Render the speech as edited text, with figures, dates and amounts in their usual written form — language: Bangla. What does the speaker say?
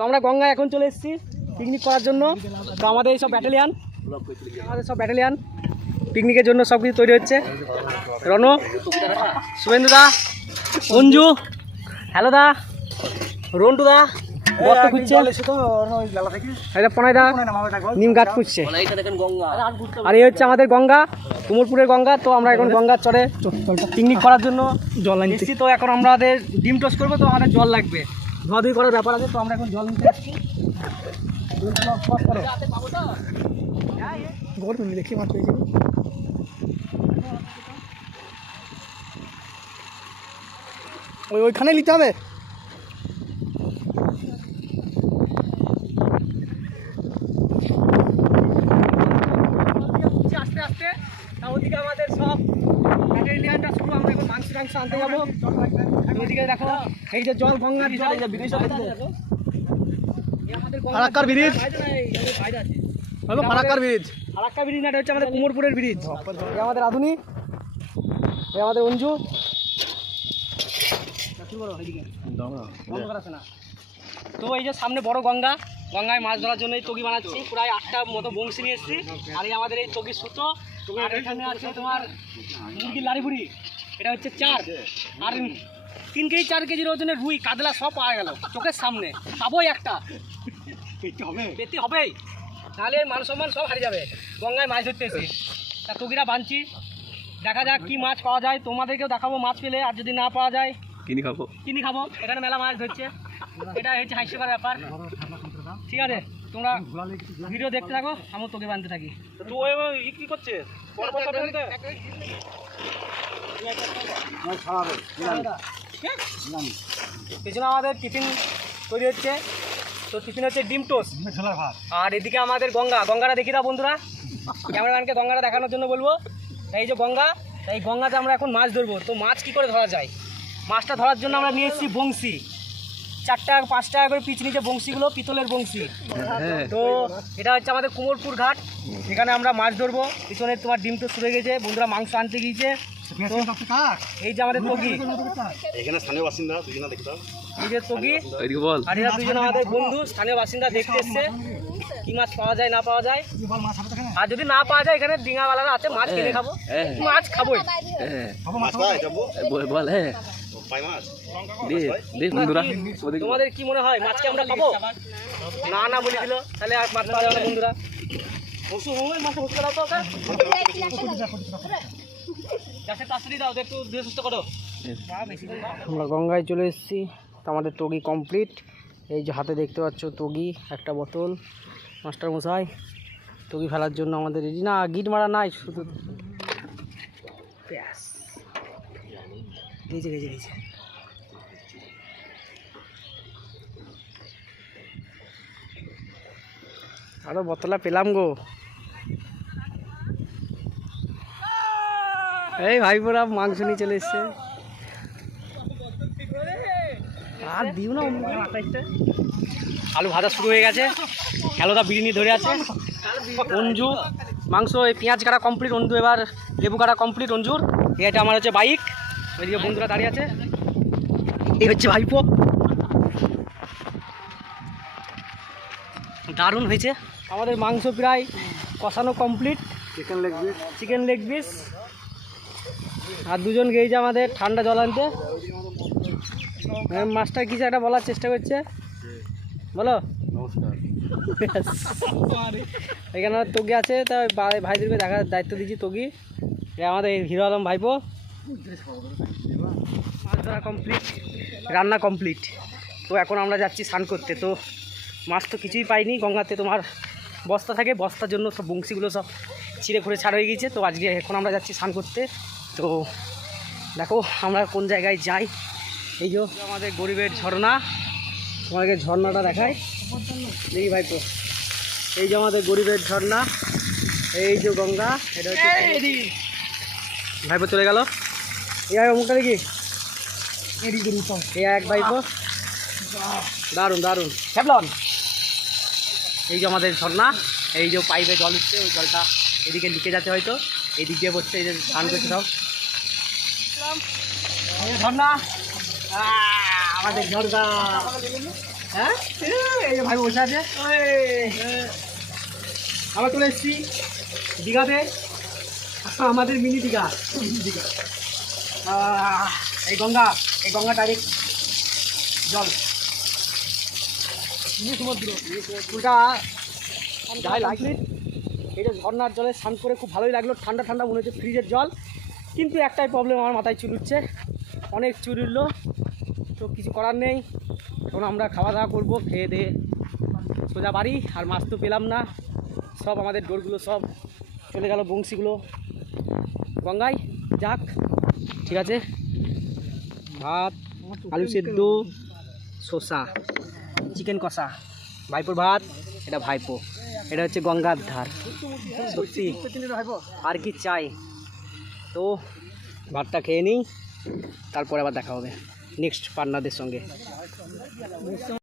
তো আমরা গঙ্গায় এখন চলে এসেছি পিকনিক করার জন্য। তো আমাদের সব ব্যাটালিয়ান পিকনিকের জন্য সব কিছু তৈরি হচ্ছে। রণ, শুভেন্দু দা, অঞ্জু, হ্যালো দা, রন্টু দা বস্তা খুঁজছে, নিম গাছ খুঁজছে। আর এই হচ্ছে আমাদের গঙ্গা, কুমোরপুরের গঙ্গা। তো আমরা এখন গঙ্গার চরে পিকনিক করার জন্য জল নিচ্ছি। তো এখন আমাদের ডিম টোস্ট করবো, তো আমাদের জল লাগবে, ধোয়াধুয়ি করার ব্যাপার আছে। তো আমরা এখন জল নিতে আসছি। দেখি মাত্র ওইখানে নিতে হবে। আস্তে আস্তে ওদিকে আমাদের সব ব্যাটালিয়ানটা শুরু। আমরা এখন মাংস আনতে যাবো। ওইদিকে দেখো এই যে জল, গঙ্গার জল, ফারাক্কার ব্রিজ, ফারাক্কার ব্রিজ না, এটা হচ্ছে আমাদের কুমোরপুরের ব্রিজ। আমাদের আধুনিক, আমাদের অঞ্জু। তো এই যে সামনে বড় গঙ্গা, গঙ্গায় মাছ ধরার জন্য এই তগি বানাচ্ছি। প্রায় 8টা মতো বংশী নিয়ে এসেছি। আর এই আমাদের এই তগির সুতো। আর এখানে আছে তোমার মুরগির লাড়িপুরি, এটা হচ্ছে 4। আর 3 কেজি 4 কেজির ওজনের রুই, কাতলা সব পাওয়া গেল চোখের সামনে। পাবোই একটা, পেতে হবেই, তাহলে মান সম্মান সব হারিয়ে যাবে। গঙ্গায় মাছ ধরতে এসে তা তগিরা বানছি, দেখা যাক কি মাছ পাওয়া যায়। তোমাদেরকেও দেখাবো মাছ পেলে, আর যদি না পাওয়া যায় কিনি খাবো। এখানে মেলা মাছ ধরছে, এটা হচ্ছে হাস্যকর ব্যাপার। ঠিক আছে, তোমরা ভিডিও দেখতে থাকো, আমি তোকে বানতে থাকি। তো কি করছে পিছনে আমাদের টিফিন তৈরি হচ্ছে। তো টিফিন হচ্ছে ডিম টোস্ট আর এদিকে আমাদের গঙ্গাটা দেখি দাও বন্ধুরা, ক্যামেরাম্যানকে গঙ্গাটা দেখানোর জন্য বলবো। এই যে গঙ্গা, এই গঙ্গাতে আমরা এখন মাছ ধরবো। তো মাছ কি করে ধরা যায়, মাছটা ধরার জন্য আমরা নিয়ে এসেছি বংশী। 4 টাকা 5 টাকা করে পিচ নিচে বংশীগুলো, পিতলের বংশী। তো এটা হচ্ছে আমাদের কুমোরপুর ঘাট, এখানে আমরা মাছ ধরবো। পিছনে তোমার ডিম তো শুরু হয়ে গেছে, বন্ধুরা মাংস আনতে গিয়েছে। এই যে আমাদের তগি, এখানে স্থানীয় বাসিন্দা, এই যে তগি আর এরা দুজন আমাদের বন্ধু, স্থানীয় বাসিন্দা দেখতে এসছে কি মাছ পাওয়া যায় না পাওয়া যায়। আর যদি না পাওয়া যায় এখানে ডিঙাওয়ালারা আছে, মাছ কিনে খাবো, মাছ খাবোই। তোমাদের কি মনে হয় মাছকে আমরা খাবো? না বলে দিল, তাহলে আর মাছ পাওয়া যাবে না বন্ধুরা। আমরা গঙ্গায় চলে এসেছি, আমাদের তগি কমপ্লিট। এই যে হাতে দেখতে পাচ্ছ তগি, একটা বোতল। মাস্টার মশাই তগি ফেলার জন্য আমাদের রেডি। না, গিট মারা নাই, শুধু ব্যাস গেছে। আরো বোতলা পেলাম গো। এই ভাইপোরা মাংস নিয়ে চলে এসছে। আর দিও না, আলু ভাজা শুরু হয়ে গেছে। হ্যালোদা বিরিয়ানি ধরে আছে। অঞ্জু মাংস, এই পেঁয়াজ কাটা কমপ্লিট। অঞ্জু এবার লেবু কাটা কমপ্লিট অঞ্জুর। এটা আমার হচ্ছে বাইক, ওইদিকে বন্ধুরা দাঁড়িয়ে আছে। এই হচ্ছে ভাইপো, দারুণ হয়েছে। আমাদের মাংস প্রায় কষানো কমপ্লিট। চিকেন লেগ পিস আর দুজন গেছে আমাদের ঠান্ডা জল আনতে। মাস্টার কিছু একটা বলার চেষ্টা করছে, বলো। এখানে তগি আছে, তাই ভাইদেরকে দেখার দায়িত্ব দিচ্ছি। তগি আমাদের হিরো আলম ভাইপো। মাছ ধরা কমপ্লিট, রান্না কমপ্লিট। তো এখন আমরা যাচ্ছি স্নান করতে। তো মাছ তো কিছুই পাইনি গঙ্গাতে, তোমার বস্তা থাকে, বস্তার জন্য সব বংশীগুলো সব ছিঁড়ে খুঁড়ে ছাড় হয়ে গিয়েছে। তো আজকে এখন আমরা যাচ্ছি স্নান করতে। তো দেখো আমরা কোন জায়গায় যাই। এই যে আমাদের গরিবের ঝর্ণা, তোমাকে ঝর্ণাটা দেখাই দেখি ভাইপো। এই যে আমাদের গরিবের ঝর্ণা, এই যে গঙ্গা, এটা হচ্ছে ভাইপো চলে গেল। এই মুখটা দেখি, এই এক ভাইপো, দারুণ ক্যাবলন। এই যে আমাদের ঝর্ণা, এই যে পাইপে জল উঠছে, ওই জলটা এদিকে লিকে যাচ্ছে, হয়তো এই দিক দিয়ে পড়ছে। এই যে স্নান করছে সব ঝর্ণা, আমাদের ঝর্ণা। হ্যাঁ এই যে ভাই বসে আছে। আবার চলে এসেছি দীঘাতে, আমাদের মিনি দীঘা। এই গঙ্গা ডাইরেক্ট জল, সমুদ্র পুরোটা গায়ে লাগলে। এটা ঝর্নার জলে স্নান করে খুব ভালোই লাগলো, ঠান্ডা ঠান্ডা মনে হচ্ছে ফ্রিজের জল। কিন্তু একটাই প্রবলেম, আমার মাথায় চুল উঠছে, অনেক চুল উঠলো। তো কিছু করার নেই, এখন আমরা খাওয়া দাওয়া করবো, খেয়ে দিয়ে সোজা বাড়ি। আর মাছ তো পেলাম না, সব আমাদের ডোরগুলো সব চলে গেল, বংশীগুলো গঙ্গায়। যাক ঠিক আছে, ভাত, আলু সেদ্ধ, শসা, চিকেন কষা, ভাইপোর ভাত, এটা ভাইপো, এটা হচ্ছে গঙ্গার ধার। সত্যি আর কি চাই। তো ভাতটা খেয়ে নিই, তারপরে আবার দেখা হবে নেক্সট পার্টনারদের সঙ্গে।